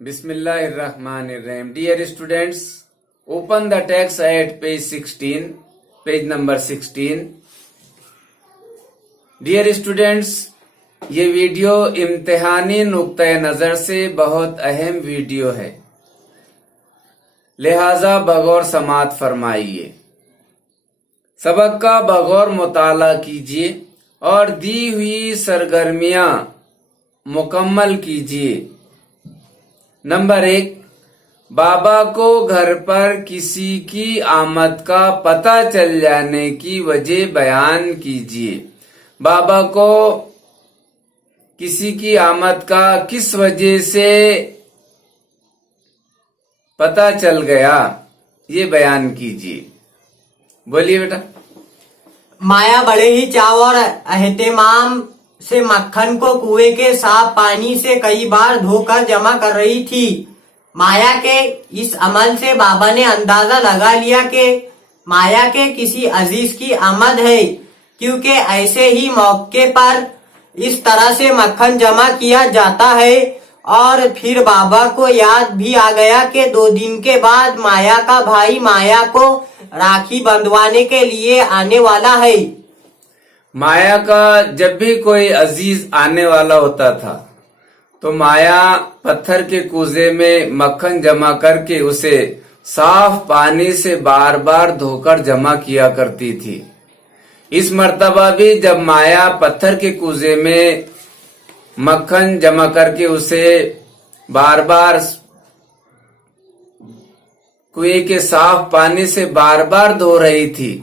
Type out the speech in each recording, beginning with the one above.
Bismillahirrahmanirrahim. Dear students, open the text at page 16, page number 16. Dear students, ये video इम्तिहानी नुक्ते नजर से बहुत अहम वीडियो है, लिहाजा बगौर समात फरमाइए। सबक का बगौर मुताला कीजिए और दी हुई सरगर्मियां मुकम्मल कीजिए। नंबर 1, बाबा को घर पर किसी की आमद का पता चल जाने की वजह बयान कीजिए। बाबा को किसी की आमद का किस वजह से पता चल गया, ये बयान कीजिए। बोलिए बेटा। माया बड़े ही चाव और एहतिमाम से मक्खन को कुएं के साफ पानी से कई बार धोकर जमा कर रही थी। माया के इस अमल से बाबा ने अंदाजा लगा लिया कि माया के किसी अजीज की आमद है, क्योंकि ऐसे ही मौके पर इस तरह से मक्खन जमा किया जाता है। और फिर बाबा को याद भी आ गया कि 2 दिन के बाद माया का भाई माया को राखी बंधवाने के लिए आने वाला है। माया का जब भी कोई अजीज आने वाला होता था तो माया पत्थर के कूजे में मक्खन जमा करके उसे साफ पानी से बार बार धोकर जमा किया करती थी। इस मर्तबा भी जब माया पत्थर के कूजे में मक्खन जमा करके उसे बार बार कुएं के साफ पानी से बार बार धो रही थी,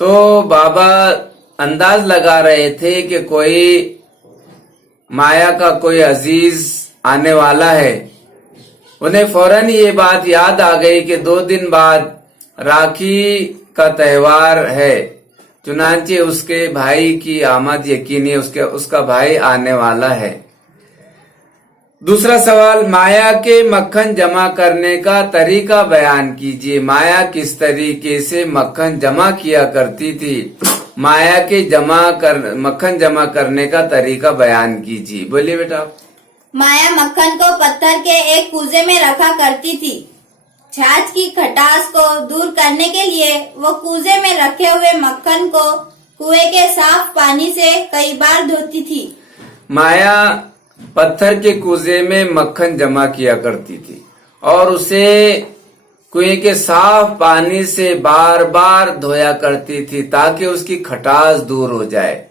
तो बाबा अंदाज लगा रहे थे कि कोई माया का कोई अजीज आने वाला है। उन्हें फौरन ये बात याद आ गई कि 2 दिन बाद राखी का त्योहार है, चुनांचे उसके भाई की आमद यकीनी उसका भाई आने वाला है। दूसरा सवाल, माया के मक्खन जमा करने का तरीका बयान कीजिए। माया किस तरीके से मक्खन जमा किया करती थी? माया के मक्खन जमा करने का तरीका बयान कीजिए। बोलिए बेटा। माया मक्खन को पत्थर के एक कूजे में रखा करती थी। छाछ की खटास को दूर करने के लिए वो कूजे में रखे हुए मक्खन को कुएं के साफ पानी से कई बार धोती थी। माया पत्थर के कूजे में मक्खन जमा किया करती थी और उसे कुएं के साफ पानी से बार बार धोया करती थी ताकि उसकी खटास दूर हो जाए,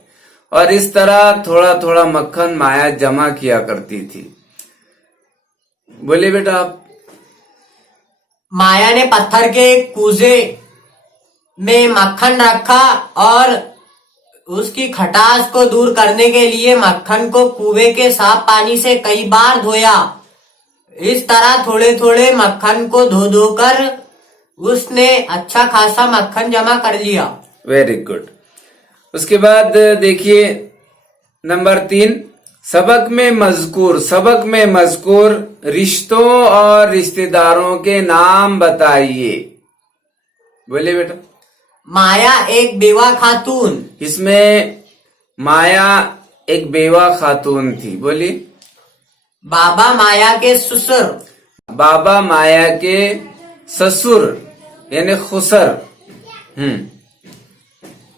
और इस तरह थोड़ा थोड़ा मक्खन माया जमा किया करती थी। बोलिए बेटा आप। माया ने पत्थर के कूजे में मक्खन रखा और उसकी खटास को दूर करने के लिए मक्खन को कुएं के साफ पानी से कई बार धोया। इस तरह थोड़े थोड़े मक्खन को धो धो कर उसने अच्छा खासा मक्खन जमा कर लिया। Very good. उसके बाद देखिए नंबर 3, सबक में मजकूर रिश्तों और रिश्तेदारों के नाम बताइए। बोलिए बेटा। माया एक बेवा खातून। इसमें माया एक बेवा खातून थी। बोलिए। बाबा माया के ससुर। बाबा माया के ससुर यानी खुसर।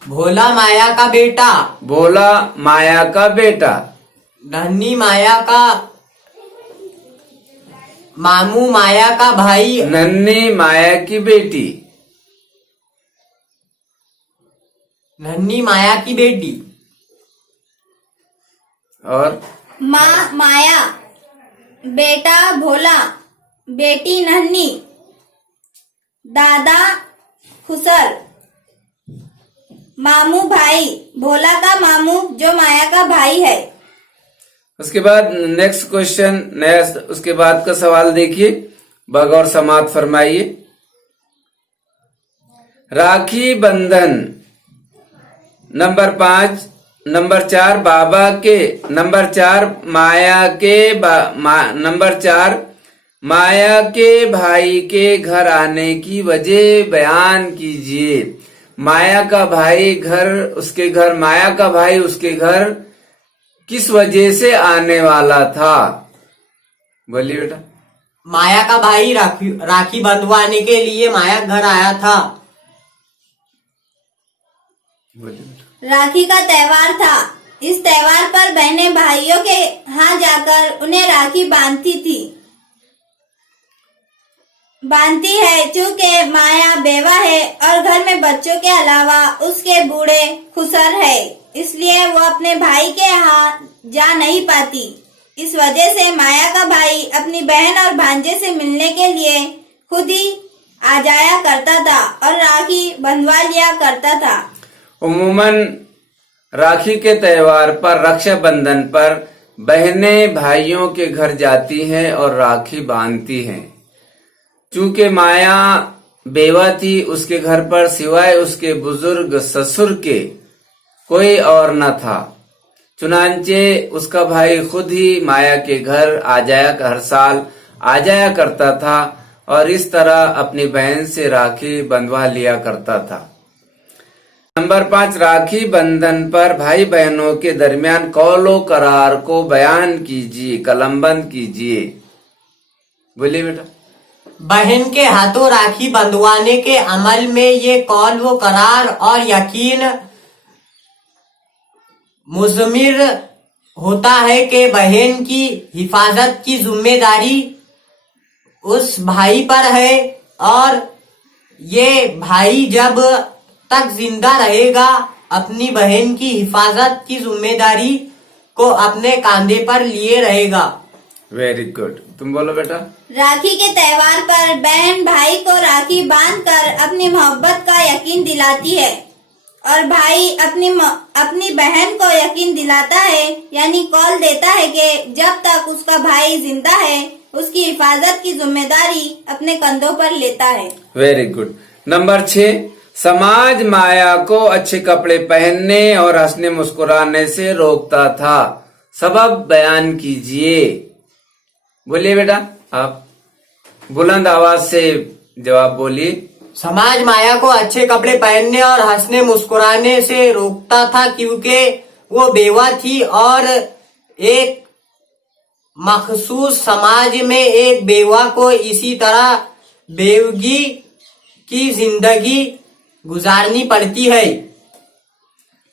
भोला माया का बेटा। भोला माया का बेटा। नन्ही माया का मामू माया का भाई। नन्ही माया की बेटी। नन्ही माया की बेटी। और माँ माया, बेटा भोला, बेटी नन्ही, दादा खुसर, मामू भाई, भोला का मामू जो माया का भाई है। उसके बाद नेक्स्ट क्वेश्चन, उसके बाद का सवाल देखिए, बगौर समात फरमाइए। राखी बंधन। नंबर 5, नंबर 4 बाबा के, नंबर 4 माया के नंबर 4 माया के भाई के घर आने की वजह बयान कीजिए। माया का भाई माया का भाई उसके घर किस वजह से आने वाला था? बोलिए बेटा। माया का भाई राखी बंधवाने के लिए माया घर आया था। बोलिए बेटा। राखी का त्योहार था। इस त्योहार पर बहनें भाइयों के यहाँ जाकर उन्हें राखी बांधती है। चूँकि माया बेवा है और घर में बच्चों के अलावा उसके बूढ़े खुसर है, इसलिए वो अपने भाई के यहाँ जा नहीं पाती। इस वजह से माया का भाई अपनी बहन और भांजे से मिलने के लिए खुद ही आ जाया करता था और राखी बंधवा लिया करता था। उम्मूमन राखी के त्योहार पर, रक्षाबंधन पर बहनें भाइयों के घर जाती हैं और राखी बांधती हैं। चूंकि माया बेवा थी, उसके घर पर सिवाय उसके बुजुर्ग ससुर के कोई और न था। चुनांचे उसका भाई खुद ही माया के घर हर साल आ जाया करता था और इस तरह अपनी बहन से राखी बंधवा लिया करता था। नंबर 5, राखी बंधन पर भाई बहनों के दरमियान कौलो करार को बयान कीजिए, कलमबंद कीजिए। बोलिए बेटा। बहन के हाथों राखी बंधवाने के अमल में ये कौल व करार और यकीन मुज़मिर होता है कि बहन की हिफाजत की जिम्मेदारी उस भाई पर है और ये भाई जब तक जिंदा रहेगा अपनी बहन की हिफाजत की जिम्मेदारी को अपने कांधे पर लिए रहेगा। Very good. तुम बोलो बेटा। राखी के त्योहार पर बहन भाई को राखी बांधकर अपनी मोहब्बत का यकीन दिलाती है और भाई अपनी बहन को यकीन दिलाता है, यानी कॉल देता है कि जब तक उसका भाई जिंदा है उसकी हिफाजत की जिम्मेदारी अपने कंधों पर लेता है। Very good. नंबर 6, समाज माया को अच्छे कपड़े पहनने और हंसने मुस्कुराने से रोकता था। सबब बयान कीजिए। बोलिए बेटा। आप बुलंद आवाज से जवाब बोलिए। समाज माया को अच्छे कपड़े पहनने और हंसने मुस्कुराने से रोकता था क्योंकि वो बेवा थी और एक मखसूस समाज में एक बेवा को इसी तरह बेवगी की जिंदगी गुजारनी पड़ती है।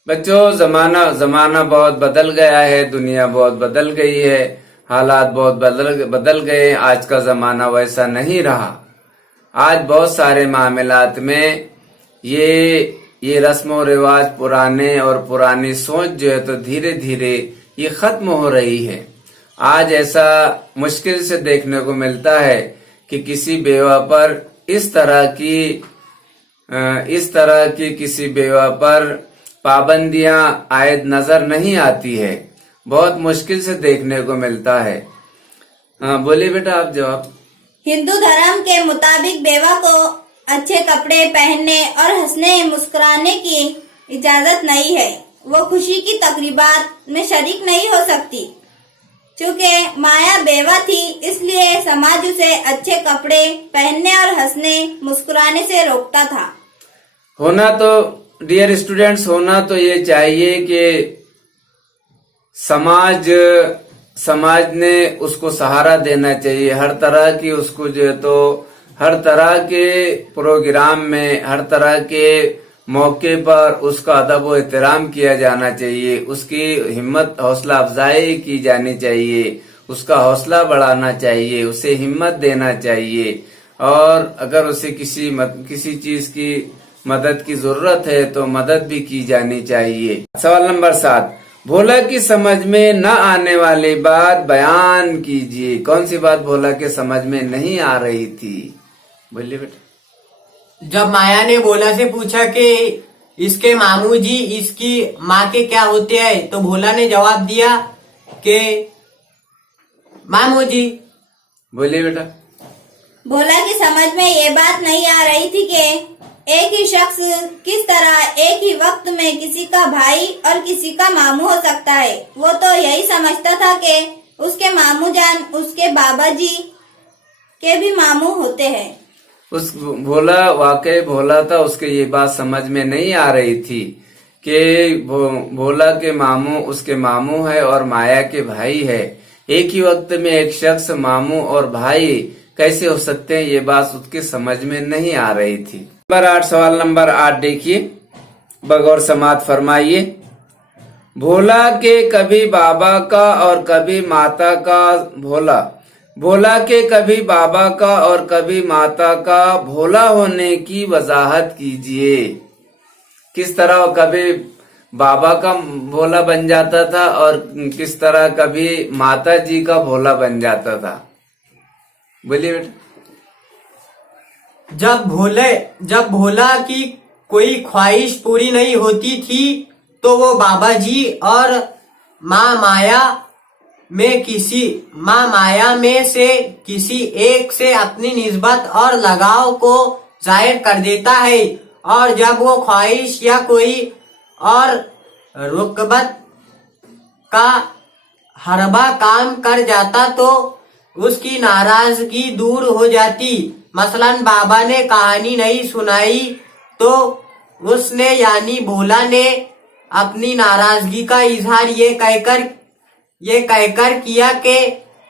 बच्चों, जमाना बहुत बदल गया है, दुनिया बहुत बदल गई है, हालात बहुत बदल गए। आज का जमाना वैसा नहीं रहा। आज बहुत सारे मामलात में ये रस्म रिवाज पुराने और पुरानी सोच जो है तो धीरे धीरे ये खत्म हो रही है। आज ऐसा मुश्किल से देखने को मिलता है कि किसी बेवा पर इस तरह की किसी बेवा पर पाबंदियां आयद नजर नहीं आती है। बहुत मुश्किल से देखने को मिलता है। बोलिए बेटा, आप जवाब। हिंदू धर्म के मुताबिक बेवा को अच्छे कपड़े पहनने और हंसने मुस्कुराने की इजाजत नहीं है। वो खुशी की तकरीबात में शरीक नहीं हो सकती। चूँकि माया बेवा थी, इसलिए समाज उसे अच्छे कपड़े पहनने और हंसने मुस्कुराने से रोकता था। होना तो डियर स्टूडेंट्स, होना तो ये चाहिए कि समाज ने उसको सहारा देना चाहिए। हर तरह की उसको जो है तो हर तरह के प्रोग्राम में, हर तरह के मौके पर उसका अदब व एहतराम किया जाना चाहिए। उसकी हिम्मत हौसला अफजाई की जानी चाहिए, उसका हौसला बढ़ाना चाहिए, उसे हिम्मत देना चाहिए। और अगर उसे किसी चीज की मदद की जरूरत है तो मदद भी की जानी चाहिए। सवाल नंबर 7, भोला की समझ में न आने वाली बात बयान कीजिए। कौन सी बात भोला के समझ में नहीं आ रही थी? बोलिए बेटा। जब माया ने भोला से पूछा कि इसके मामू जी इसकी माँ के क्या होते हैं, तो भोला ने जवाब दिया कि मामू जी। बोलिए बेटा। भोला की समझ में ये बात नहीं आ रही थी कि एक ही शख्स किस तरह एक ही वक्त में किसी का भाई और किसी का मामू हो सकता है। वो तो यही समझता था कि उसके मामू जान उसके बाबा जी के भी मामू होते हैं। वाकई भोला था, उसके ये बात समझ में नहीं आ रही थी कि भोला के मामू उसके मामू है और माया के भाई है। एक ही वक्त में एक शख्स मामू और भाई कैसे हो सकते हैं, ये बात उसके समझ में नहीं आ रही थी। नंबर 8, सवाल नंबर 8 देखिए, बगौर समात फरमाइए। भोला के कभी बाबा का और कभी माता का भोला के कभी बाबा का और कभी माता का भोला होने की वजाहत कीजिए। किस तरह कभी बाबा का भोला बन जाता था और किस तरह कभी माता जी का भोला बन जाता था, बोलिए बेटा। जब भोला की कोई ख्वाहिश पूरी नहीं होती थी तो वो बाबा जी और माँ माया में से किसी एक से अपनी निस्बत और लगाव को जाहिर कर देता है, और जब वो ख्वाहिश या कोई और रुकबत का हरबा काम कर जाता तो उसकी नाराजगी दूर हो जाती। मसलन बाबा ने कहानी नहीं सुनाई तो उसने यानी भोला ने अपनी नाराजगी का इजहार ये कहकर किया कि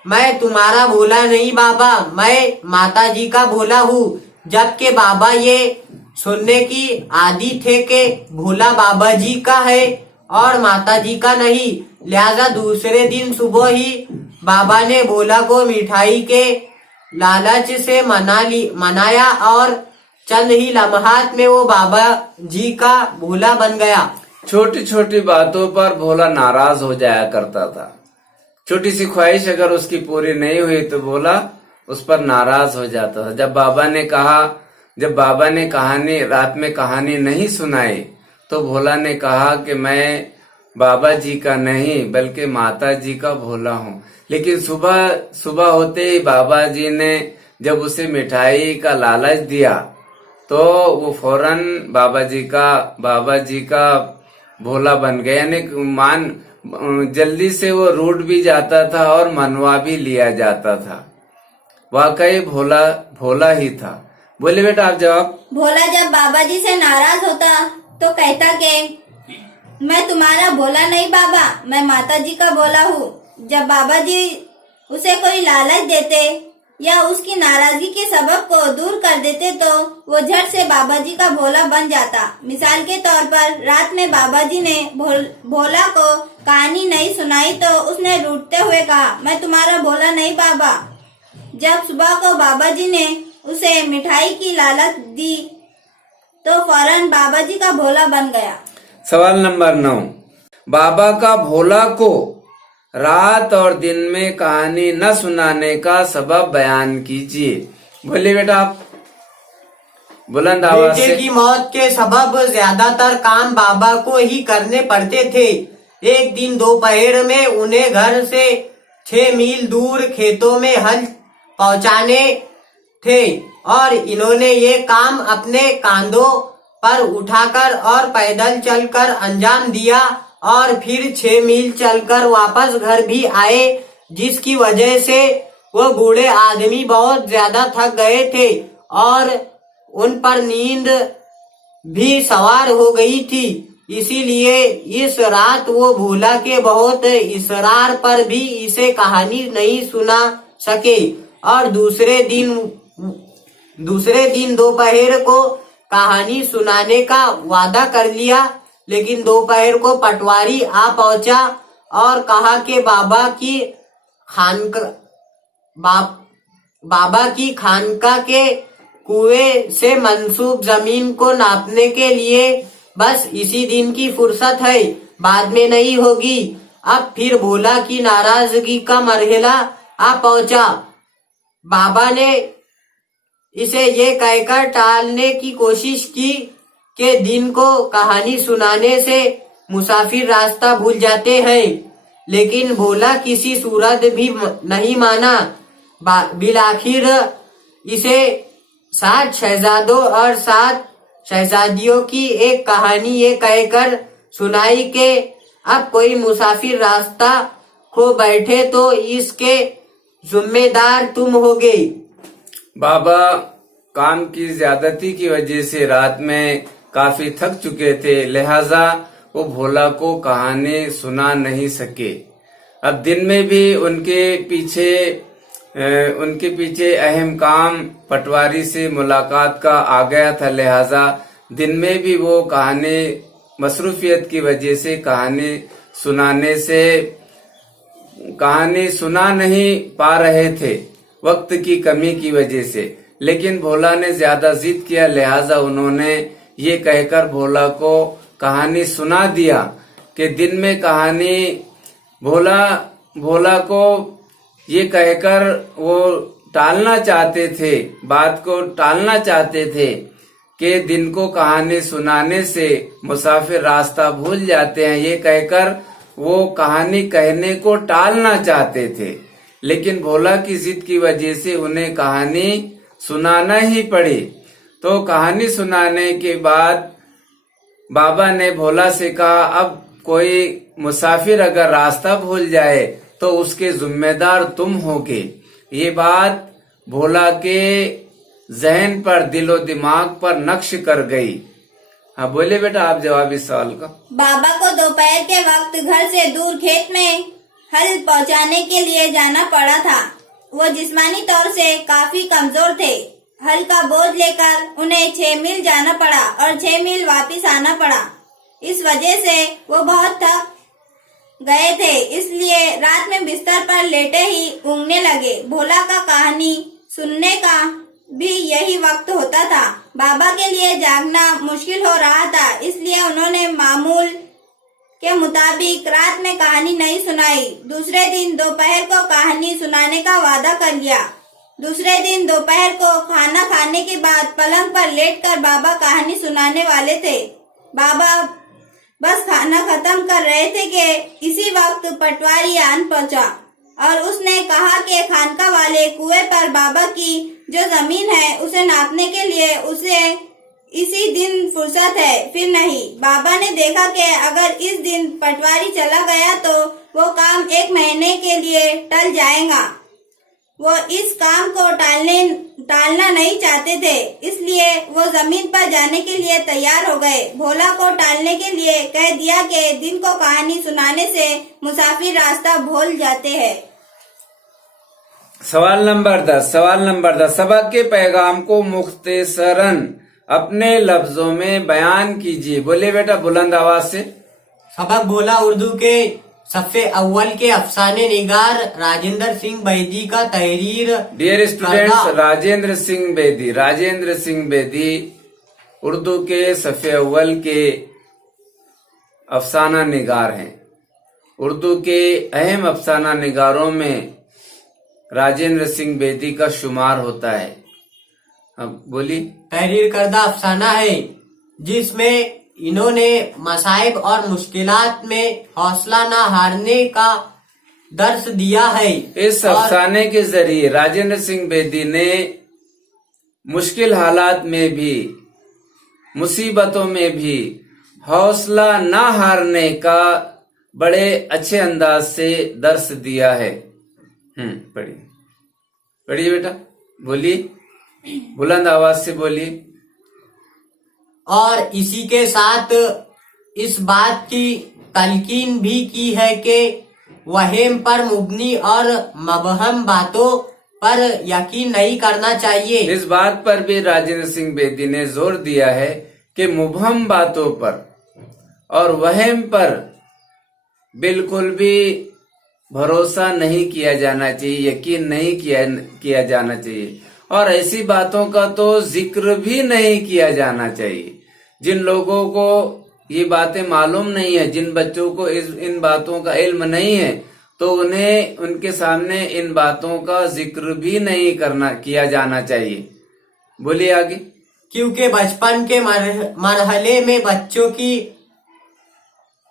मैं तुम्हारा भोला नहीं बाबा, मैं माता जी का भोला हूँ। जबकि बाबा ये सुनने की आदी थे कि भोला बाबा जी का है और माता जी का नहीं। लिहाजा दूसरे दिन सुबह ही बाबा ने भोला को मिठाई के लालच से मनाया और चंद ही लम्हात में वो बाबा जी का भोला बन गया। छोटी छोटी बातों पर भोला नाराज हो जाया करता था। छोटी सी ख्वाहिश अगर उसकी पूरी नहीं हुई तो भोला उस पर नाराज हो जाता था। जब बाबा ने रात में कहानी नहीं सुनाई तो भोला ने कहा कि मैं बाबा जी का नहीं बल्कि माता जी का भोला हूँ। लेकिन सुबह होते ही बाबा जी ने जब उसे मिठाई का लालच दिया तो वो फौरन बाबा जी का भोला बन गया। यानी जल्दी से वो रूठ भी जाता था और मनवा भी लिया जाता था। वाकई भोला ही था। बोले बेटा आप जवाब। भोला जब बाबा जी से नाराज होता तो कहता कि मैं तुम्हारा भोला नहीं बाबा, मैं माता जी का भोला हूँ। जब बाबा जी उसे कोई लालच देते या उसकी नाराजगी के सबब को दूर कर देते तो वो झट से बाबा जी का भोला बन जाता। मिसाल के तौर पर रात में बाबा जी ने भोला को कहानी नहीं सुनाई तो उसने रूठते हुए कहा, मैं तुम्हारा भोला नहीं बाबा। जब सुबह को बाबा जी ने उसे मिठाई की लालच दी तो फौरन बाबा जी का भोला बन गया। सवाल नंबर 9, बाबा का भोला को रात और दिन में कहानी न सुनाने का सबब बयान कीजिए। बोलिए बेटा आप बुलंद आवाज से। बेटे की मौत के सबब ज्यादातर काम बाबा को ही करने पड़ते थे। एक दिन दोपहर में उन्हें घर से 6 मील दूर खेतों में हल पहुंचाने थे और इन्होंने ये काम अपने कांधों पर उठाकर और पैदल चलकर अंजाम दिया और फिर 6 मील चलकर वापस घर भी आए, जिसकी वजह से वो बूढ़े आदमी बहुत ज्यादा थक गए थे और उन पर नींद भी सवार हो गई थी। इसीलिए इस रात वो भोला के बहुत इसरार पर भी इसे कहानी नहीं सुना सके और दूसरे दिन दोपहर को कहानी सुनाने का वादा कर लिया। लेकिन दोपहर को पटवारी आ पहुंचा और कहा कि बाबा की खानका के कुएं से मंसूब जमीन को नापने के लिए बस इसी दिन की फुर्सत है, बाद में नहीं होगी। अब फिर भोला की नाराजगी का मरहला आ पहुंचा। बाबा ने इसे ये कहकर टालने की कोशिश की कि दिन को कहानी सुनाने से मुसाफिर रास्ता भूल जाते हैं, लेकिन भोला किसी सूरत भी नहीं माना। बिलाखिर इसे 7 शहजादों और 7 शहजादियों की एक कहानी ये कहकर सुनाई कि अब कोई मुसाफिर रास्ता खो बैठे तो इसके जिम्मेदार तुम होगे। बाबा काम की ज्यादती की वजह से रात में काफी थक चुके थे, लिहाजा वो भोला को कहानी सुना नहीं सके। अब दिन में भी उनके पीछे अहम काम पटवारी से मुलाकात का आ गया था, लिहाजा दिन में भी वो कहानी मसरूफियत की वजह से कहानी सुना नहीं पा रहे थे, वक्त की कमी की वजह से। लेकिन भोला ने ज्यादा जिद किया, लिहाजा उन्होंने ये कहकर भोला को कहानी सुना दिया कि दिन में कहानी भोला को ये कहकर वो बात को टालना चाहते थे कि दिन को कहानी सुनाने से मुसाफिर रास्ता भूल जाते हैं, ये कहकर वो कहानी कहने को टालना चाहते थे। लेकिन भोला की जिद की वजह से उन्हें कहानी सुनाना ही पड़ी। तो कहानी सुनाने के बाद बाबा ने भोला से कहा, अब कोई मुसाफिर अगर रास्ता भूल जाए तो उसके जिम्मेदार तुम होगे। ये बात भोला के जहन पर, दिलो दिमाग पर नक्श कर गई। हाँ बोले बेटा, आप जवाब इस सवाल का। बाबा को दोपहर के वक्त घर से दूर खेत में हल पहुंचाने के लिए जाना पड़ा था। वो जिस्मानी तौर से काफी कमजोर थे। हल का बोझ लेकर उन्हें 6 मील जाना पड़ा और 6 मील वापस आना पड़ा। इस वजह से वो बहुत थक गए थे, इसलिए रात में बिस्तर पर लेटे ही ऊँघने लगे। भोला का कहानी सुनने का भी यही वक्त होता था। बाबा के लिए जागना मुश्किल हो रहा था, इसलिए उन्होंने मामूल के मुताबिक रात में कहानी नहीं सुनाई। दूसरे दिन दोपहर को कहानी सुनाने का वादा कर लिया। दूसरे दिन दोपहर को खाना खाने के बाद पलंग पर लेटकर बाबा कहानी सुनाने वाले थे। बाबा बस खाना खत्म कर रहे थे कि इसी वक्त पटवारी आन पहुंचा और उसने कहा कि खानका वाले कुएं पर बाबा की जो जमीन है उसे नापने के लिए उसे इसी दिन फुर्सत है, फिर नहीं। बाबा ने देखा कि अगर इस दिन पटवारी चला गया तो वो काम 1 महीने के लिए टल जाएगा। वो इस काम को टालना नहीं चाहते थे, इसलिए वो जमीन पर जाने के लिए तैयार हो गए। भोला को टालने के लिए कह दिया कि दिन को कहानी सुनाने से मुसाफिर रास्ता भूल जाते हैं। सवाल नंबर 10 सबक के पैगाम को मुख्तसरन अपने लफ्जों में बयान कीजिए। बोले बेटा बुलंद आवाज से। सबक बोला उर्दू के सफ़े अव्वल के अफसाने निगार राजेंद्र सिंह बेदी का तहरीर। डियर स्टूडेंट्स, राजेंद्र सिंह बेदी उर्दू के सफ़े अव्वल के अफसाना निगार हैं। उर्दू के अहम अफसाना निगारों में राजेंद्र सिंह बेदी का शुमार होता है। अब बोली। तहरीर करदा अफसाना है जिसमें इन्होंने मसाइब और मुश्किलात में हौसला न हारने का दर्स दिया है। इस अफसाने के जरिए राजेंद्र सिंह बेदी ने मुश्किल हालात में भी, मुसीबतों में भी हौसला न हारने का बड़े अच्छे अंदाज से दर्स दिया है। पढ़िए बेटा, बोलिए, बुलंद आवाज से बोलिए। और इसी के साथ इस बात की तलकीन भी की है कि वहम पर मुबनी और मबहम बातों पर यकीन नहीं करना चाहिए। इस बात पर भी राजेंद्र सिंह बेदी ने जोर दिया है कि मुबहम बातों पर और वहम पर बिल्कुल भी भरोसा नहीं किया जाना चाहिए, यकीन नहीं किया जाना चाहिए। और ऐसी बातों का तो जिक्र भी नहीं किया जाना चाहिए। जिन लोगों को ये बातें मालूम नहीं है, जिन बच्चों को इन बातों का इल्म नहीं है, तो उन्हें उनके सामने इन बातों का जिक्र भी नहीं किया जाना चाहिए। बोलिए आगे। क्योंकि बचपन के मरहले में बच्चों की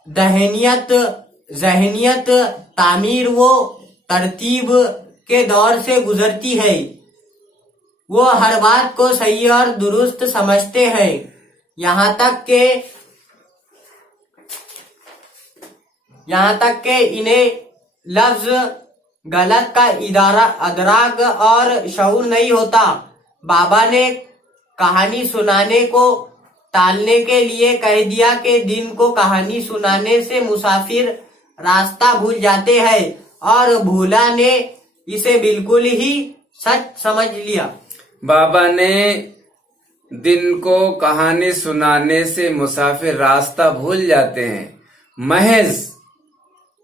जहनियत तामीर वो तरतीब के दौर से गुजरती है। वो हर बात को सही और दुरुस्त समझते हैं, यहाँ तक के इन्हें लफ्ज गलत का अदराक और शऊर नहीं होता। बाबा ने कहानी सुनाने को टालने के लिए कह दिया कि दिन को कहानी सुनाने से मुसाफिर रास्ता भूल जाते हैं और भोला ने इसे बिल्कुल ही सच समझ लिया। बाबा ने दिन को कहानी सुनाने से मुसाफिर रास्ता भूल जाते हैं, महज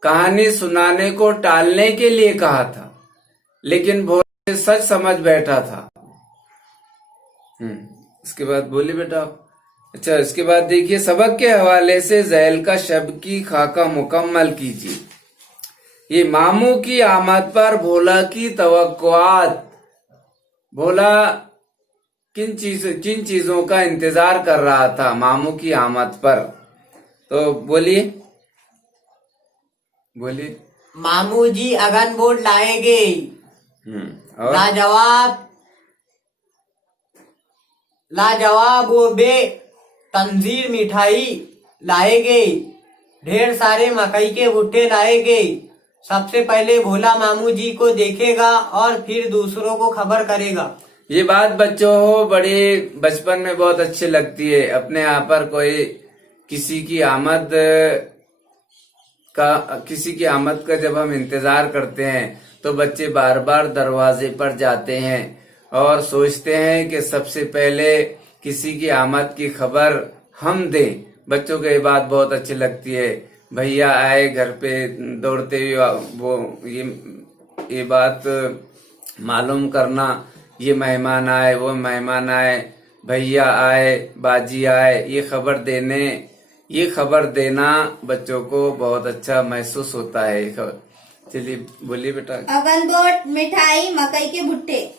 कहानी सुनाने को टालने के लिए कहा था, लेकिन भोला सच समझ बैठा था। इसके बाद बोलिए बेटा आप। अच्छा, इसके बाद देखिए, सबक के हवाले से ज़ैल का शब्द की खाका मुकम्मल कीजिए। ये मामू की आमद पर भोला की तवक्कुआत, भोला किन चीजों का इंतजार कर रहा था मामू की आमद पर, तो बोलिए बोलिए। मामू जी अगन बोर्ड लाएंगे, और लाजवाब वो बे तंजीर मिठाई लाएंगे, ढेर सारे मकई के भुट्टे लाएंगे। सबसे पहले भोला मामू जी को देखेगा और फिर दूसरों को खबर करेगा। ये बात बच्चों हो बड़े बचपन में बहुत अच्छी लगती है। अपने यहाँ पर कोई किसी की आमद का जब हम इंतजार करते हैं तो बच्चे बार बार दरवाजे पर जाते हैं और सोचते हैं कि सबसे पहले किसी की आमद की खबर हम दें। बच्चों को ये बात बहुत अच्छी लगती है। भैया आए घर पे दौड़ते हुए, वो ये बात मालूम करना, ये मेहमान आए, वो मेहमान आए, भैया आए, बाजी आए, ये खबर देना बच्चों को बहुत अच्छा महसूस होता है। चलिए बोलिए बेटा। अगनबोट, मिठाई, मकई के भुट्टे।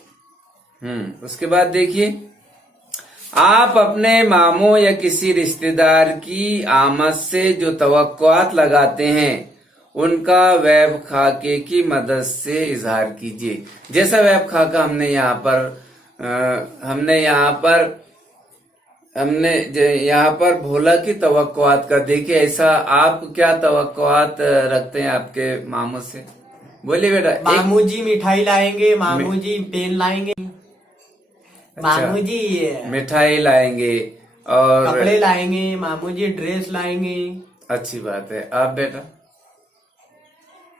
उसके बाद देखिए, आप अपने मामू या किसी रिश्तेदार की आमद से जो तवक्कुआत लगाते हैं उनका वेब खाके की मदद से इजहार कीजिए। जैसा वेब खाका हमने यहाँ पर भोला की तवक्कुआत का देखिए, ऐसा आप क्या तवक्कुआत रखते हैं आपके मामू से? बोलिए बेटा। मामू जी मिठाई लाएंगे, मामू जी पेन लाएंगे, मामू जी मिठाई लाएंगे और कपड़े लाएंगे, मामू जी ड्रेस लाएंगे। अच्छी बात है। आप बेटा?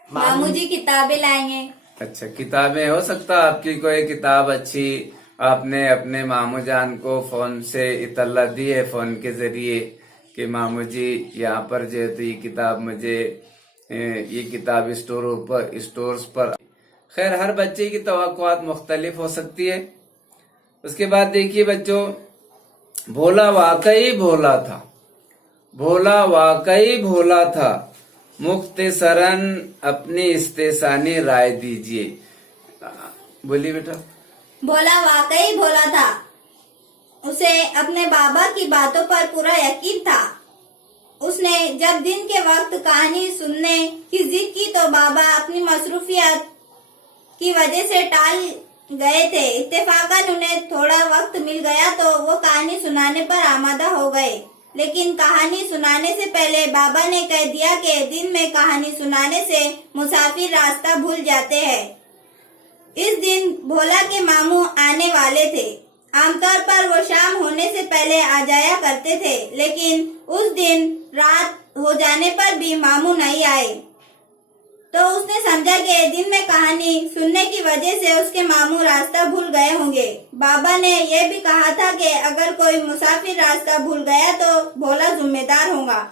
मामू जी किताबें लाएंगे। अच्छा, किताबें, हो सकता है आपकी कोई किताब अच्छी आपने अपने मामू जान को फोन से इतला दी है, फोन के जरिए, कि मामू जी यहाँ पर जो है तो ये किताब स्टोर्स पर। खैर, हर बच्चे की तवक्कुआत मुख्तलिफ हो सकती है। उसके बाद देखिए बच्चों, भोला वाकई भोला था। मुख्तसरन अपनी इस्तेसानी राय दीजिए। बोलिए बेटा। भोला वाकई भोला था। उसे अपने बाबा की बातों पर पूरा यकीन था। उसने जब दिन के वक्त कहानी सुनने की जिद की तो बाबा अपनी मसरूफियत की वजह से टाल गए थे। इत्तेफाकन उन्हें थोड़ा वक्त मिल गया तो वो कहानी सुनाने पर आमादा हो गए। लेकिन कहानी सुनाने से पहले बाबा ने कह दिया कि दिन में कहानी सुनाने से मुसाफिर रास्ता भूल जाते हैं। इस दिन भोला के मामू आने वाले थे। आमतौर पर वो शाम होने से पहले आ जाया करते थे, लेकिन उस दिन रात हो जाने पर भी मामू नहीं आए। तो उसने समझा कि दिन में कहानी सुनने की वजह से उसके मामू रास्ता भूल गए होंगे। बाबा ने यह भी कहा था कि अगर कोई मुसाफिर रास्ता भूल गया तो भोला जिम्मेदार होगा।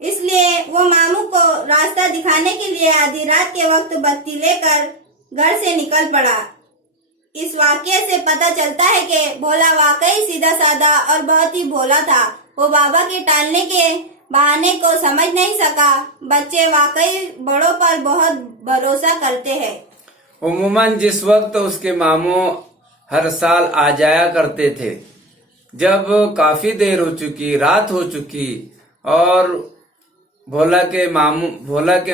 इसलिए वो मामू को रास्ता दिखाने के लिए आधी रात के वक्त बत्ती लेकर घर से निकल पड़ा। इस वाकये से पता चलता है कि भोला वाकई सीधा साधा और बहुत ही भोला था। वो बाबा के टालने के बहाने को समझ नहीं सका। बच्चे वाकई बड़ों पर बहुत भरोसा करते हैं। उम्मन जिस वक्त उसके मामू हर साल आ जाया करते थे, जब काफी देर हो चुकी, रात हो चुकी और भोला के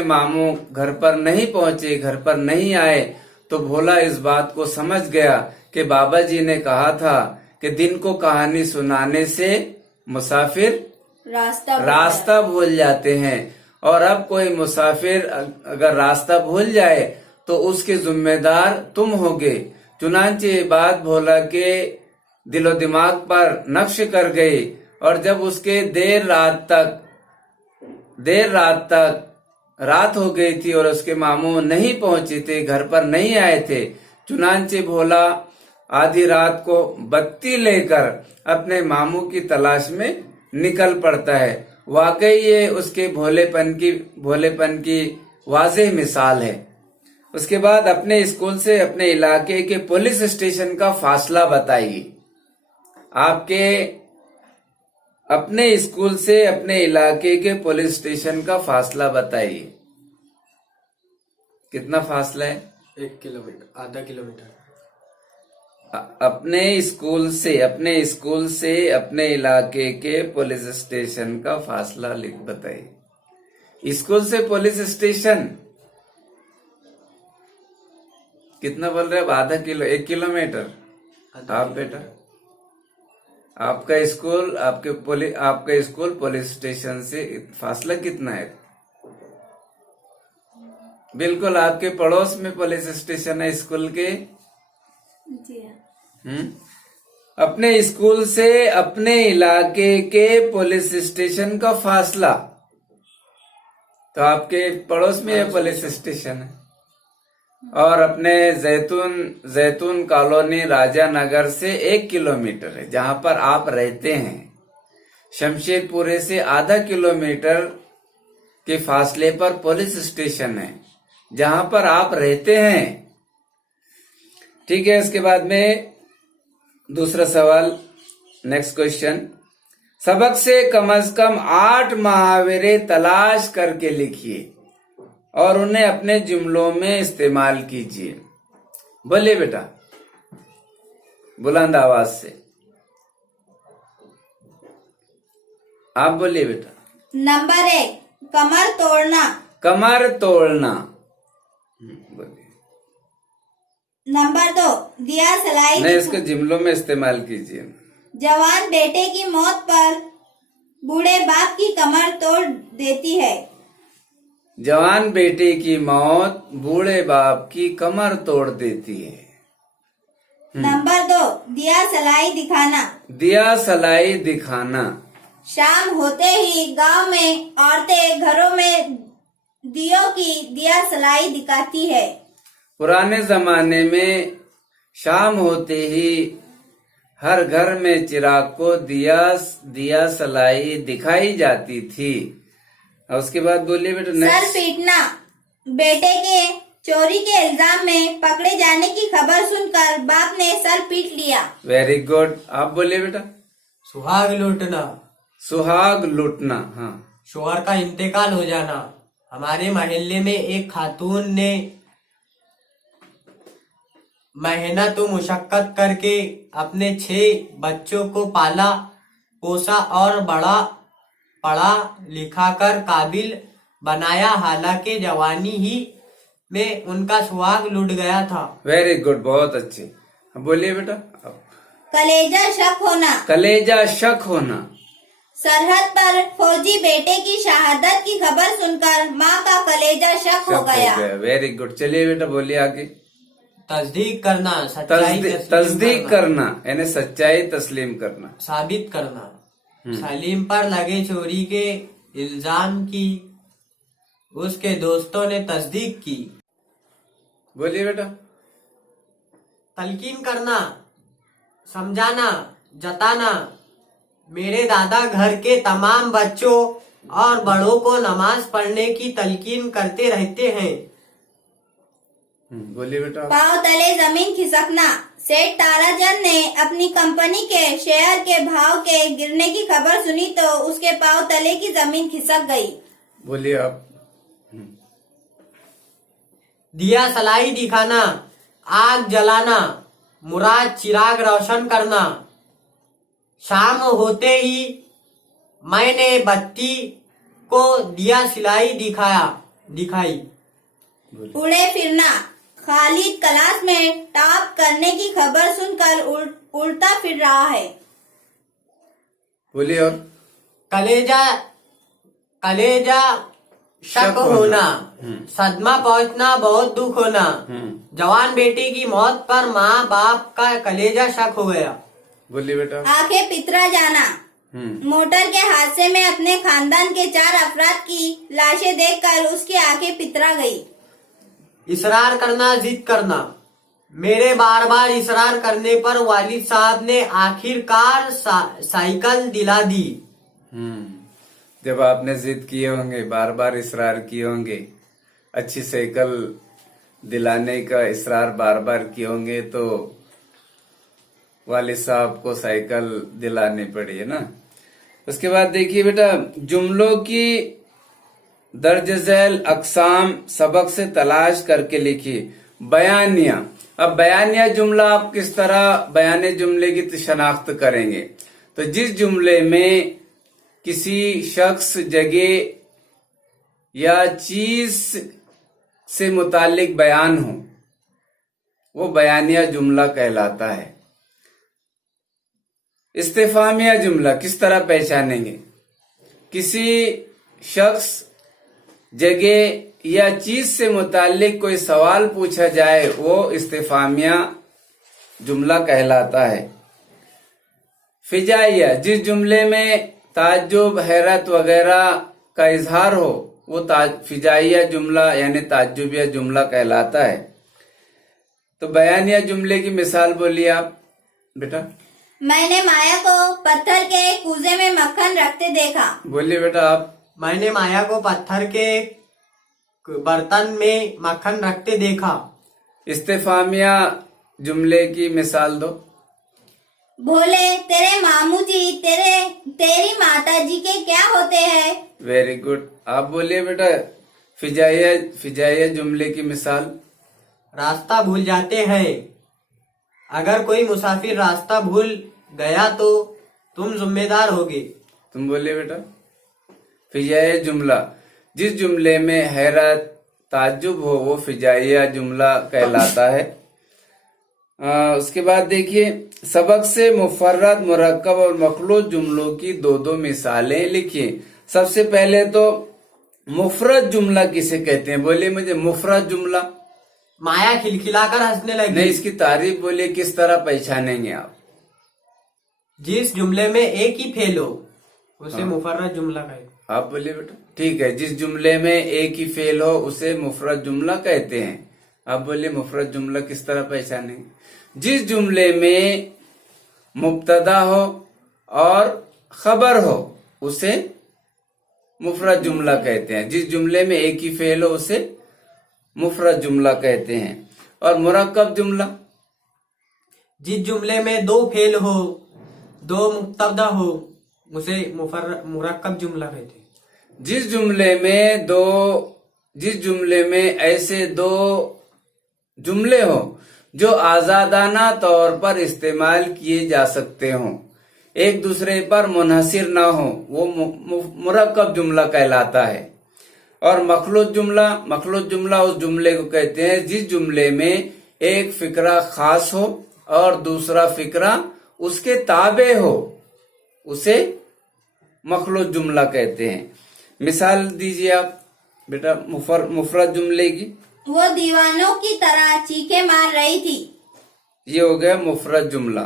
मामू घर पर नहीं पहुंचे, घर पर नहीं आए, तो भोला इस बात को समझ गया कि बाबा जी ने कहा था कि दिन को कहानी सुनाने से मुसाफिर रास्ता भूल जाते हैं, और अब कोई मुसाफिर अगर रास्ता भूल जाए तो उसके जिम्मेदार तुम होगे। चुनांचे ये बात भोला के दिलो दिमाग पर नक्श कर गई, और जब उसके देर रात तक रात हो गई थी और उसके मामू नहीं पहुंचे थे, घर पर नहीं आए थे। चुनांचे भोला आधी रात को बत्ती लेकर अपने मामू की तलाश में निकल पड़ता है। वाकई ये उसके भोलेपन की वाज़ेह मिसाल है। उसके बाद अपने स्कूल से अपने इलाके के पुलिस स्टेशन का फासला बताइए। आपके अपने स्कूल से अपने इलाके के पुलिस स्टेशन का फासला बताइए। कितना फासला है? 1 किलोमीटर, आधा किलोमीटर। अपने स्कूल से अपने इलाके के पुलिस स्टेशन का फासला लिख बताइए। स्कूल से पुलिस स्टेशन कितना बोल रहे हैं? आधा किलो, 1 किलोमीटर। आप बेटा, आपका स्कूल पुलिस स्टेशन से फासला कितना है? बिल्कुल आपके पड़ोस में पुलिस स्टेशन है स्कूल के। जी हाँ। अपने स्कूल से अपने इलाके के पुलिस स्टेशन का फासला, तो आपके पड़ोस में यह पुलिस स्टेशन है। और अपने जैतून कॉलोनी राजा नगर से 1 किलोमीटर है जहां पर आप रहते हैं। शमशेरपुरे से आधा किलोमीटर के फासले पर पुलिस स्टेशन है जहां पर आप रहते हैं। ठीक है, इसके बाद में दूसरा सवाल, नेक्स्ट क्वेश्चन। सबक से कम 8 मुहावरे तलाश करके लिखिए और उन्हें अपने जुमलों में इस्तेमाल कीजिए। बोलिए बेटा, बुलंद आवाज से आप बोलिए बेटा। नंबर 1, कमर तोड़ना। कमर तोड़ना। बोलिए। नंबर 2, दिया सलाई। नहीं, इसको जुमलों में इस्तेमाल कीजिए। जवान बेटे की मौत पर बूढ़े बाप की कमर तोड़ देती है। जवान बेटे की मौत बूढ़े बाप की कमर तोड़ देती है। नंबर 2, दिया सलाई दिखाना। दिया सलाई दिखाना। शाम होते ही गांव में औरतें घरों में दियों की दिया सलाई दिखाती है। पुराने जमाने में शाम होते ही हर घर में चिराग को दिया सलाई दिखाई जाती थी। और उसके बाद बोलिए बेटा। सर पीटना। बेटे के चोरी के इल्जाम में पकड़े जाने की खबर सुनकर बाप ने सर पीट लिया। वेरी गुड, आप बोलिए बेटा। सुहाग लूटना। सुहाग लूटना। हाँ। शोहर का इंतकाल हो जाना। हमारे मोहल्ले में एक खातून ने मेहनत व मुशक्कत करके अपने 6 बच्चों को पाला पोसा और बड़ा पढ़ा लिखा कर काबिल बनाया। हालांकि जवानी ही में उनका सुहाग लुट गया था। वेरी गुड, बहुत अच्छे। बोलिए बेटा। कलेजा शक होना। कलेजा शक होना। सरहद पर फौजी बेटे की शहादत की खबर सुनकर माँ का कलेजा शक हो गया। वेरी गुड, चलिए बेटा बोलिए आगे। तस्दीक करना। सच्चाई तस्दीक करना यानी सच्चाई तस्लीम करना, साबित करना। सलीम पर लगे चोरी के इल्जाम की उसके दोस्तों ने तस्दीक की। बोलिए बेटा। तलकीन करना, समझाना, जताना। मेरे दादा घर के तमाम बच्चों और बड़ों को नमाज पढ़ने की तलकीन करते रहते हैं। बोलिए बेटा। पाँव तले जमीन खिसकना। सेठ ताराचंद ने अपनी कंपनी के शेयर के भाव के गिरने की खबर सुनी तो उसके पाँव तले की जमीन खिसक गई। बोलिए आप। दिया सलाई दिखाना, आग जलाना, मुराद चिराग रोशन करना। शाम होते ही मैंने बत्ती को दिया सिलाई दिखाई। उड़े फिरना। खालिद क्लास में टॉप करने की खबर सुनकर उल्टा फिर रहा है। बोलिए। और कलेजा शक होना, सदमा पहुंचना, बहुत दुख होना। जवान बेटे की मौत पर माँ बाप का कलेजा शक हो गया। बोलिए बेटा। आंखें पितरा जाना। मोटर के हादसे में अपने खानदान के 4 अफराद की लाशें देखकर उसकी आंखें पितरा गई। इसरार करना, जिद करना। मेरे बार बार इसरार करने पर वालिद साहब ने आखिरकार साइकिल दिला दी। जब आपने जिद किए होंगे, बार बार इसरार किए होंगे, अच्छी साइकिल दिलाने का इसरार बार बार किए होंगे, तो वालिद साहब को साइकिल दिलानी पड़ी, है ना। उसके बाद देखिए बेटा, जुमलों की दर्ज झैल अकसाम सबक से तलाश करके लिखिए। बयानिया। अब बयानिया जुमला आप किस तरह बयाने जुमले की शनाख्त करेंगे? तो जिस जुमले में किसी शख्स, जगह या चीज से मुतालिक बयान हो, वो बयानिया जुमला कहलाता है। इस्तिफामिया जुमला किस तरह पहचानेंगे? किसी शख्स, जगह या चीज से मुतालिक कोई सवाल पूछा जाए, वो इस्तिफामिया जुमला कहलाता है। फिजाइया, जिस जुमले में ताज्जुब, हैरत वगैरह का इजहार हो, वो फिजाइया जुमला यानी ताज्जुबिया जुमला कहलाता है। तो बयानिया जुमले की मिसाल बोलिए आप बेटा। मैंने माया को पत्थर के एक कूजे में मक्खन रखते देखा। बोलिए बेटा आप। मैंने माया को पत्थर के बर्तन में मक्खन रखते देखा। इस्तिफामिया जुमले की मिसाल दो। बोले, तेरे मामू जी तेरी माता जी के क्या होते हैं? Very good. आप बोलिए बेटा फिजाइया जुमले की मिसाल। रास्ता भूल जाते हैं। अगर कोई मुसाफिर रास्ता भूल गया तो तुम जिम्मेदार होगे। तुम बोलिए बेटा। फिजाइया जुमला, जिस जुमले में हैरत, ताज्जुब हो, वो फिजाइया जुमला कहलाता है। उसके बाद देखिए, सबक से मुफर्रद, मुरक्कब और मखलूत जुमलों की 2-2 मिसालें लिखिए। सबसे पहले तो मुफरद जुमला किसे कहते हैं? बोलिए मुझे मुफरद जुमला। माया खिलखिलाकर हंसने लगी। नहीं, इसकी तारीफ बोलिए, किस तरह पहचानेंगे आप? जिस जुमले में एक ही फेल हो उसे मुफर्रद जुमला कहते हैं। आप बोलिए बेटा। ठीक है, जिस जुमले में एक ही फेल हो उसे मुफरद जुमला कहते हैं। आप बोलिए मुफरद जुमला किस तरह पहचानेंगे? जिस जुमले में मुब्तदा हो और खबर हो उसे मुफरद जुमला कहते हैं। जिस जुमले में एक ही फेल हो उसे मुफरद जुमला कहते हैं। और मुरक्कब जुमला, जिस जुमले में 2 फेल हो, 2 मुब्तदा हो, उसे मुरक्कब जुमला कहते हैं। जिस जुमले में ऐसे 2 जुमले हो जो आजादाना तौर पर इस्तेमाल किए जा सकते हों, एक दूसरे पर मुनहसिर ना हो, वो मुरक्कब जुमला कहलाता है। और मखलूत जुमला उस जुमले को कहते हैं जिस जुमले में एक फिक्रा खास हो और दूसरा फिक्रा उसके ताबे हो, उसे मखलूत जुमला कहते हैं। मिसाल दीजिए आप बेटा मुफरद जुमले की। वो दीवानों की तरह चीखे मार रही थी। ये हो गया मुफरद जुमला।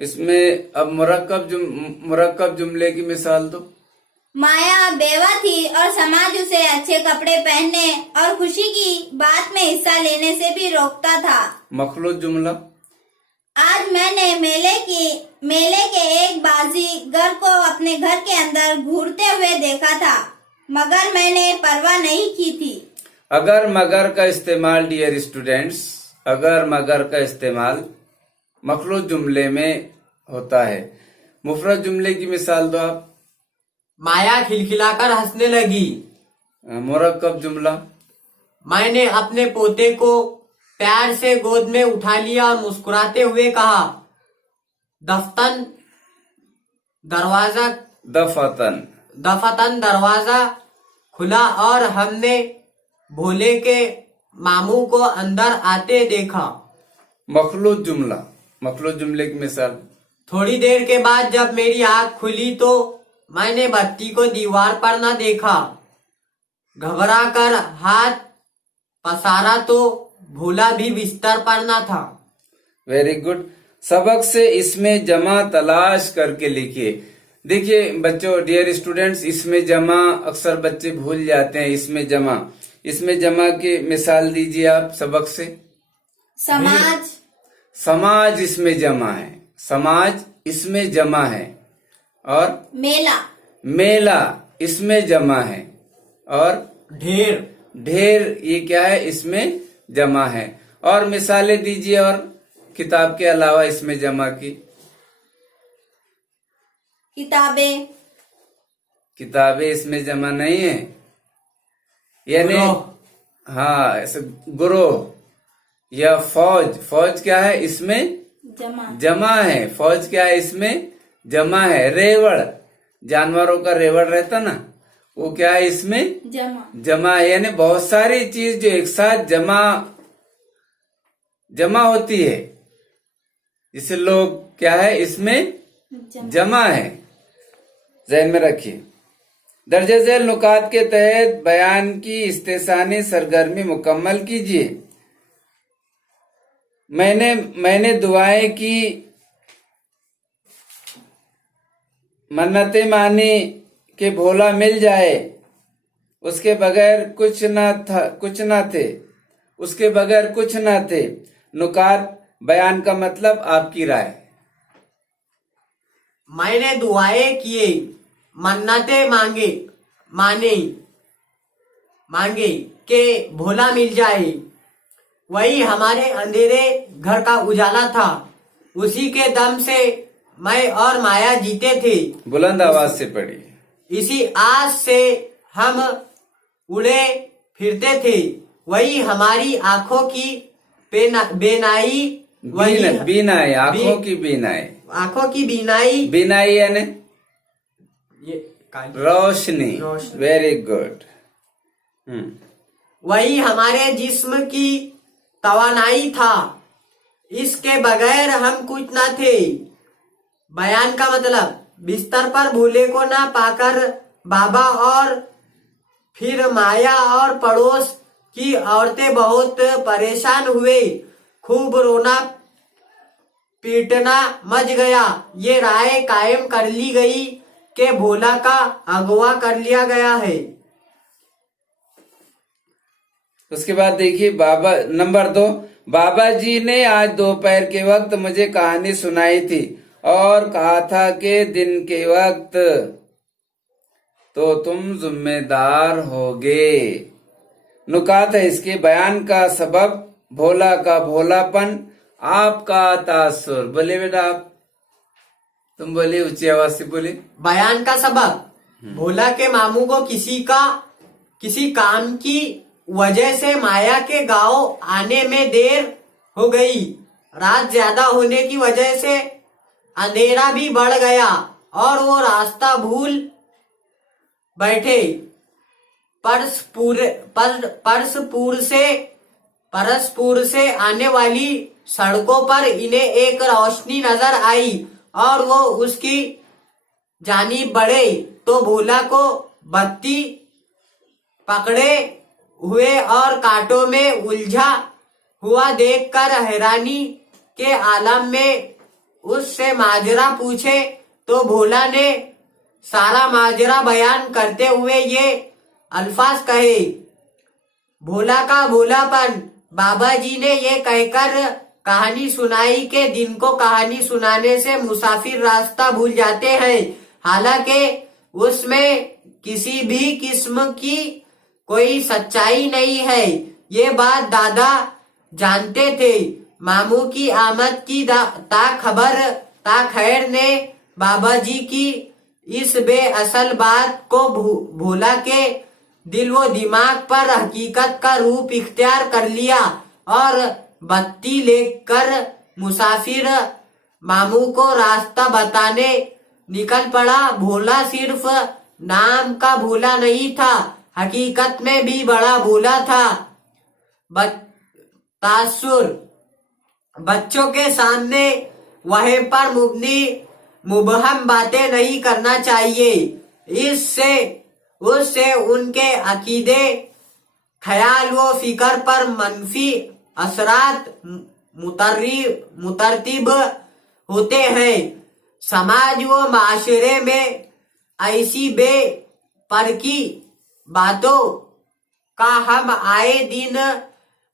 इसमें अब मुरक्कब जुमले की मिसाल दो। माया बेवा थी और समाज उसे अच्छे कपड़े पहनने और खुशी की बात में हिस्सा लेने से भी रोकता था। मखलूत जुमला, आज मैंने मेले के एक बाजीगर को अपने घर के अंदर घूरते हुए देखा था, मगर मैंने परवाह नहीं की थी। अगर मगर का इस्तेमाल डियर स्टूडेंट्स, अगर मगर का इस्तेमाल मखलूत जुमले में होता है। मुफरद जुमले की मिसाल दो आप। माया खिलखिलाकर हंसने लगी। मुरक्कब जुमला, मैंने अपने पोते को प्यार से गोद में उठा लिया और मुस्कुराते हुए कहा, दफतन दरवाजा खुला और हमने भोले के मामू को अंदर आते देखा। मखलूत जुमले की मिसाल। थोड़ी देर के बाद जब मेरी आंख खुली तो मैंने बत्ती को दीवार पर न देखा। घबरा कर हाथ पसारा तो भोला भी बिस्तर पर न था। Very good. सबक से इसमें जमा तलाश करके लिखिए। देखिए बच्चों, डियर स्टूडेंट्स, इसमें जमा अक्सर बच्चे भूल जाते हैं। इसमें जमा की मिसाल दीजिए आप सबक से। समाज, समाज इसमें जमा है, समाज इसमें जमा है। और मेला, मेला इसमें जमा है। और ढेर, ढेर ये क्या है, इसमें जमा है। और मिसालें दीजिए और किताब के अलावा इसमें जमा की। किताबें, किताबें इसमें जमा नहीं है, यानी ग्रोह, हाँ ऐसे ग्रोह या फौज। फौज क्या है, इसमें जमा, जमा है। फौज क्या है, इसमें जमा है। रेवड़, जानवरों का रेवड़ रहता ना, वो क्या है, इसमें जमा, जमा है। यानी बहुत सारी चीज जो एक साथ जमा होती है, जिसे लोग क्या है, इसमें जमा है। ज़हन में रखिए। दर्जे झेल नुकात के तहत बयान की इस्तेसानी सरगर्मी मुकम्मल कीजिए। मैंने दुआएं की, मन्नतें मानी कि भोला मिल जाए, उसके बगैर कुछ ना थे, उसके बगैर कुछ ना थे। नुकात बयान का मतलब आपकी राय। मैंने दुआएं किए, मन्नतें मांगे के भोला मिल जाए, वही हमारे अंधेरे घर का उजाला था। उसी के दम से मैं और माया जीते थे। बुलंद आवाज से पढ़िए। इसी आस से हम उड़े फिरते थे, वही हमारी आंखों की बेनाई, वही बीनाई, आंखों की बीनाई। आंखों की बीनाई, बीनाई यानी ये रोशनी। रोशनी। Very good. वही हमारे जिस्म की तवानाई था, इसके बगैर हम कुछ ना थे। बयान का मतलब, बिस्तर पर भूले को ना पाकर बाबा और फिर माया और पड़ोस की औरतें बहुत परेशान हुए। खूब रोना पीटना मच गया। ये राय कायम कर ली गई कि भोला का अगवा कर लिया गया है। उसके बाद देखिए नंबर 2, बाबा जी ने आज दोपहर के वक्त मुझे कहानी सुनाई थी और कहा था कि दिन के वक्त तो तुम जिम्मेदार होगे। नुकात है इसके। बयान का सबब, भोला का भोलापन, आपका तासुर। बोले बेटा आप, तुम बोलिए, ऊंची आवाज से बोले। बयान का सबब, भोला के मामू को किसी काम की वजह से माया के गांव आने में देर हो गई। रात ज्यादा होने की वजह से अंधेरा भी बढ़ गया और वो रास्ता भूल बैठे। परसपुर से आने वाली सड़कों पर इन्हें एक रोशनी नजर आई और वो उसकी जानिब बढ़े तो भोला को बत्ती पकड़े हुए और कांटों में उलझा हुआ देखकर हैरानी के आलम में उससे माजरा पूछे तो भोला ने सारा माजरा बयान करते हुए ये अल्फाज कहे। भोला का भोलापन। बाबा जी ने ये कहकर कहानी सुनाई कि दिन को कहानी सुनाने से मुसाफिर रास्ता भूल जाते हैं, हालांकि उसमें किसी भी किस्म की कोई सच्चाई नहीं है। ये बात दादा जानते थे। मामू की आमद की खैर ने बाबा जी की इस बेअसल बात को भोला के दिल व दिमाग पर हकीकत का रूप इख्तियार कर लिया और बत्ती लेकर मुसाफिर मामू को रास्ता बताने निकल पड़ा। भोला सिर्फ नाम का भोला नहीं था, हकीकत में भी बड़ा भोला था। तासुर, बच्चों के सामने वह पर मुबहम बातें नहीं करना चाहिए। उससे उनके अकीदे, ख्याल व फिक्र पर मनफी असरात मुतरतिब होते हैं। समाज व माशरे में ऐसी बेपरकी बातों का हम आए दिन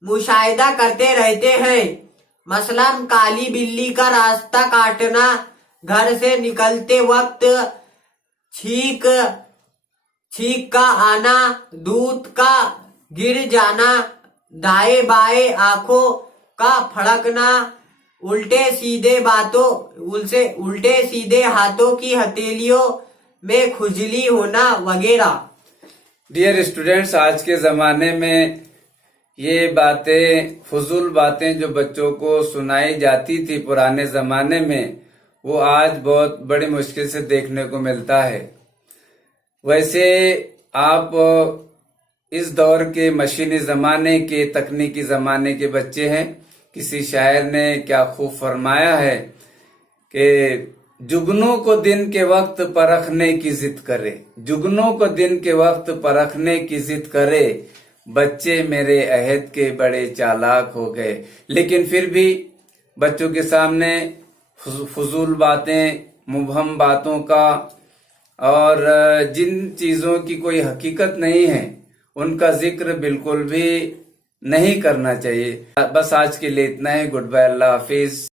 मुशाहिदा करते रहते हैं। मसलन काली बिल्ली का रास्ता काटना, घर से निकलते वक्त छींक का आना, दूध का गिर जाना, दाएं बाएं आंखों का फड़कना, उल्टे सीधे हाथों की हथेलियों में खुजली होना वगैरह। डियर स्टूडेंट्स, आज के ज़माने में ये बातें, फजूल बातें जो बच्चों को सुनाई जाती थी पुराने ज़माने में, वो आज बहुत बड़ी मुश्किल से देखने को मिलता है। वैसे आप इस दौर के मशीनी ज़माने के, तकनीकी ज़माने के बच्चे हैं। किसी शायर ने क्या खूब फरमाया है कि जुगनों को दिन के वक्त परखने की जिद करे, जुगनों को दिन के वक्त परखने की जिद करे, बच्चे मेरे अहद के बड़े चालाक हो गए। लेकिन फिर भी बच्चों के सामने फजूल बातें, मुबहम बातों का और जिन चीज़ों की कोई हकीकत नहीं है, उनका जिक्र बिल्कुल भी नहीं करना चाहिए। बस आज के लिए इतना ही। गुड बाय, अल्लाह हाफिज।